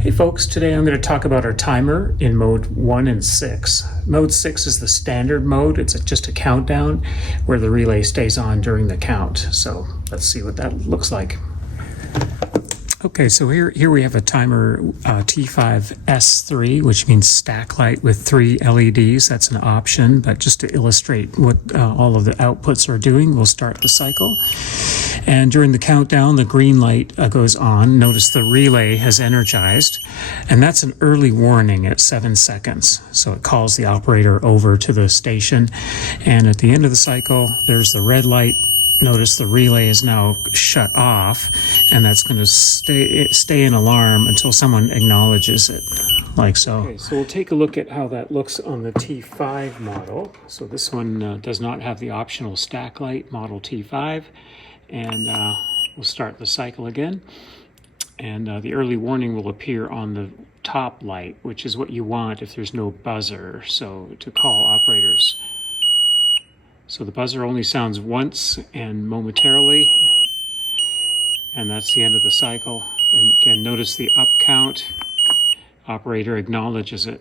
Hey folks, today I'm going to talk about our timer in mode 1 and 6. Mode 6 is the standard mode. It's just a countdown where the relay stays on during the count. So let's see what that looks like. Okay, so here we have a timer T5S3, which means stack light with 3 LEDs. That's an option, but just to illustrate what all of the outputs are doing, we'll start the cycle. And during the countdown, the green light goes on. Notice the relay has energized, and that's an early warning at 7 seconds. So it calls the operator over to the station. And at the end of the cycle, there's the red light. Notice the relay is now shut off, and that's going to stay in alarm until someone acknowledges it, like so. Okay, so we'll take a look at how that looks on the T5 model. So this one does not have the optional stack light, model T5, and we'll start the cycle again. And the early warning will appear on the top light, which is what you want if there's no buzzer, so to call operators. So the buzzer only sounds once and momentarily, and that's the end of the cycle. And again, notice the up count. Operator acknowledges it.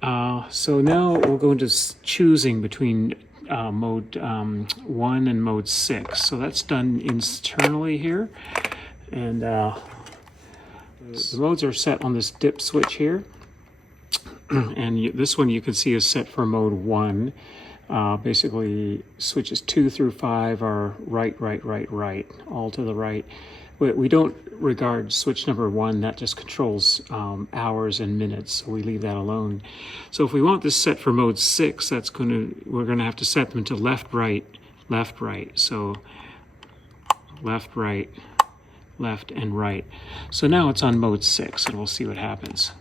So now we'll go into choosing between mode 1 and mode 6. So that's done internally here. And the modes are set on this dip switch here. And this one you can see is set for mode 1. Basically, switches 2 through 5 are right, all to the right. We don't regard switch number 1, that just controls hours and minutes, so we leave that alone. So if we want this set for mode 6, we're gonna have to set them to left, right. So left, right, left, and right. So now it's on mode 6, and we'll see what happens.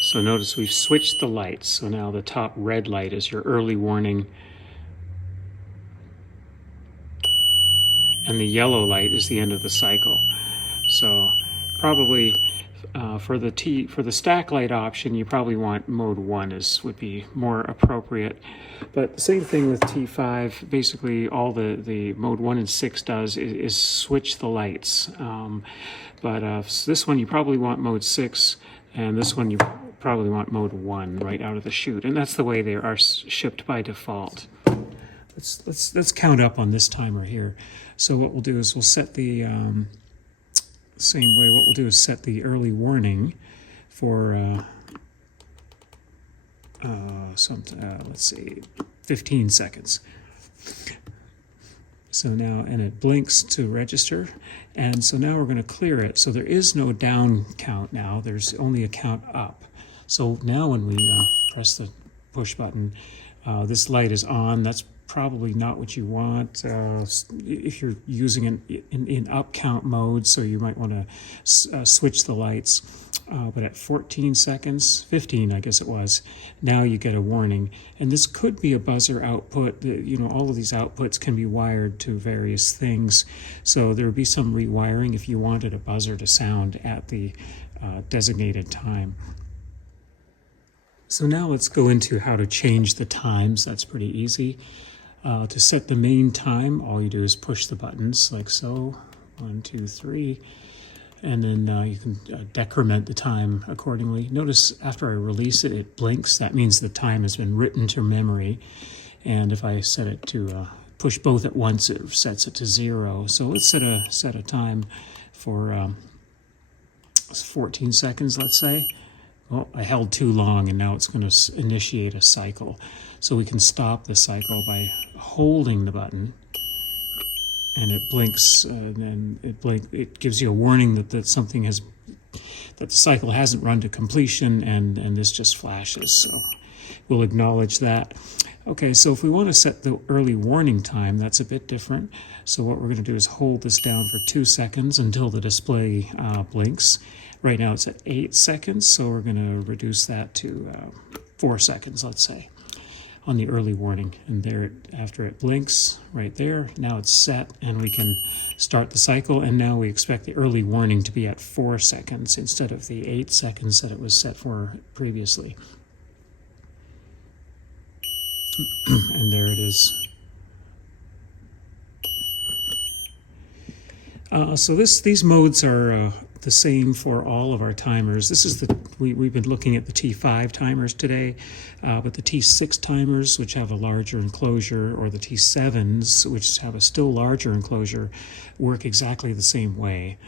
So notice we've switched the lights. So now the top red light is your early warning. And the yellow light is the end of the cycle. So probably for the stack light option, you probably want mode 1 would be more appropriate. But the same thing with T5. Basically, all the mode 1 and 6 does is switch the lights. So this one you probably want mode 6, and this one you probably want mode 1 right out of the chute, and that's the way they are shipped by default. Let's count up on this timer here. So what we'll do is we'll set the same way. What we'll do is set the early warning for let's see, 15 seconds. So now, and it blinks to register. And so now we're going to clear it. So there is no down count now. There's only a count up. So now when we press the push button, this light is on. That's probably not what you want if you're using in up count mode. So you might want to switch the lights. But at 14 seconds, 15 I guess it was, now you get a warning. And this could be a buzzer output. All of these outputs can be wired to various things. So there would be some rewiring if you wanted a buzzer to sound at the designated time. So now let's go into how to change the times. That's pretty easy. To set the main time, all you do is push the buttons like so, 1, 2, 3. And then you can decrement the time accordingly. Notice after I release it, it blinks. That means the time has been written to memory. And if I set it to push both at once, it sets it to 0. So let's set a time for 14 seconds, let's say. Well, I held too long, and now it's going to initiate a cycle. So we can stop the cycle by holding the button. And it blinks, and it gives you a warning that the cycle hasn't run to completion, and this just flashes. So we'll acknowledge that. Okay, so if we want to set the early warning time, that's a bit different. So what we're going to do is hold this down for 2 seconds until the display blinks. Right now it's at 8 seconds, so we're going to reduce that to 4 seconds, let's say, on the early warning. And there, after it blinks right there, now it's set, and we can start the cycle. And now we expect the early warning to be at 4 seconds instead of the 8 seconds that it was set for previously. And there it is. So these modes are the same for all of our timers. This is we've been looking at the T5 timers today, but the T6 timers, which have a larger enclosure, or the T7s, which have a still larger enclosure, work exactly the same way.